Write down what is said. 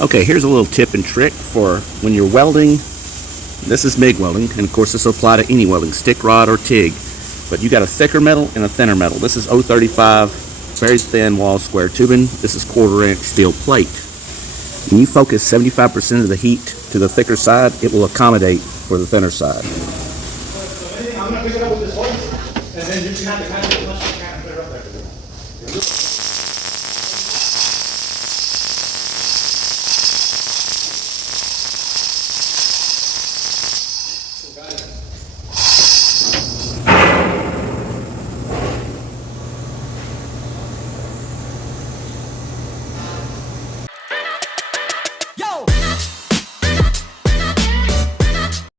Okay, here's a little tip and trick for when you're welding. This is MIG welding, and of course this will apply to any welding, stick rod or TIG. But you got a thicker metal and a thinner metal. This is 035, very thin wall square tubing. This is 1/4 inch steel plate. When you focus 75% of the heat to the thicker side, it will accommodate for the thinner side. I'm going to pick it up with this voice, and then you can have to catch it as much as you can and put it up there.